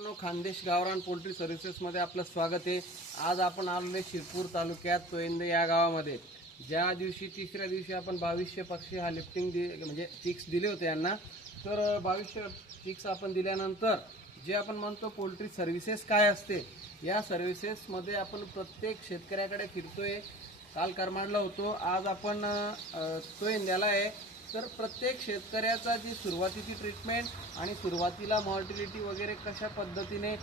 खानदेश गावरान पोल्ट्री सर्व्हिसेसमध्ये आपलं स्वागत आहे। आज आपण आलेले शिरपूर तालुक्यात तोयंदे या गावामध्ये, ज्या दिवशी तिसऱ्या दिवशी आपण 2200 पक्षी हा लिफ्टिंग म्हणजे चिक्स दिले होते यांना। तर 2200 चिक्स आपण दिल्यानंतर जे आपण म्हणतो पोल्ट्री सर्व्हिसेस काय असते, या सर्व्हिसेसमध्ये आपण प्रत्येक शेतकऱ्याकडे फिरतोय। काल करमाडला होतो, आज आपण तोयंद्याला आहे। तर प्रत्येक शेतकऱ्याचा जी सुरुवातीची ट्रीटमेंट आणि सुरुवातीला मॉर्टिलिटी वगैरे कशा पद्धतीने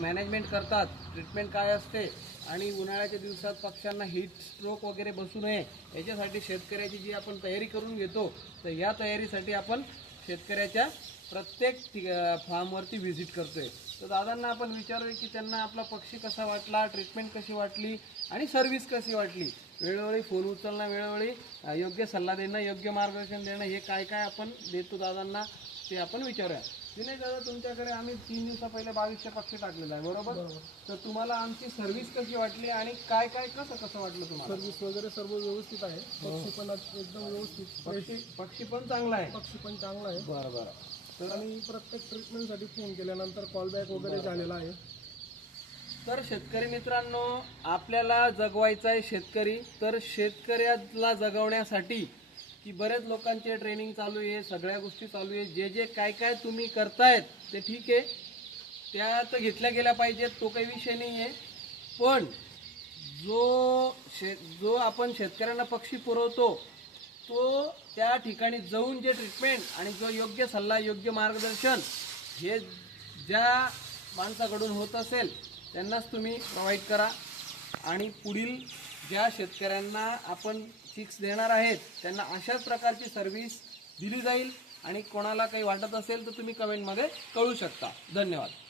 मॅनेजमेंट करतात, ट्रीटमेंट काय असते आणि उन्हाळ्याच्या दिवसात पक्ष्यांना हीट स्ट्रोक वगैरे बसू नये याच्यासाठी शेतकऱ्याची जी आपण तयारी करून घेतो, तर या तयारीसाठी आपण शेतकऱ्याच्या प्रत्येक फार्मवरती व्हिजिट करतोय। तर दादांना आपण विचारूया की त्यांना आपला पक्षी कसा वाटला, ट्रीटमेंट कशी वाटली आणि सर्व्हिस कशी वाटली। वेळोवेळी फोन उचलणं, वेळोवेळी योग्य सल्ला देणं, योग्य मार्गदर्शन देणं, हे काय काय आपण देतो दादांना ते आपण विचारूया। विनय दादा, तुमच्याकडे आम्ही 3 दिवसा पहिले 2200 पक्षी टाकलेला आहे, बरोबर? तर तुम्हाला आमची सर्व्हिस कशी वाटली आणि काय काय कसं वाटलं तुम्हाला? सर्व्हिस वगैरे सर्व व्यवस्थित आहे। पक्षी पण एकदम व्यवस्थित, पक्षी पण चांगला आहे, पक्षी पण चांगला आहे। बरं। तर आणि प्रत्येक ट्रीटमेंटसाठी फोन केल्यानंतर कॉलबॅक वगैरे झालेला आहे। तर शेतकरी मित्रांनो, आपल्याला जगवायचा आहे शेतकरी, तर शेतकऱ्याला जगवण्यासाठी की बरेच लोकांचे ट्रेनिंग चालू आहे, सगळ्या गोष्टी चालू आहे। जे काय काय तुम्ही करतायत ते ठीक आहे, त्या तर घेतल्या गेल्या पाहिजेत, तो काही विषय नाही आहे। पण जो आपण शेतकऱ्यांना पक्षी पुरवतो, तो त्या ठिकाणी जाऊन जे ट्रीटमेंट आणि जो योग्य सल्ला, योग्य मार्गदर्शन हे ज्या माणसाकडून होत असेल त्यांनाच तुम्ही प्रोव्हाइड करा। आणि पुढील ज्या शेतकऱ्यांना आपण चिक्स देणार आहेत त्यांना अशाच प्रकारची सर्व्हिस दिली जाईल। आणि कोणाला काही वाटत असेल तर तुम्ही कमेंटमध्ये कळवू शकता। धन्यवाद।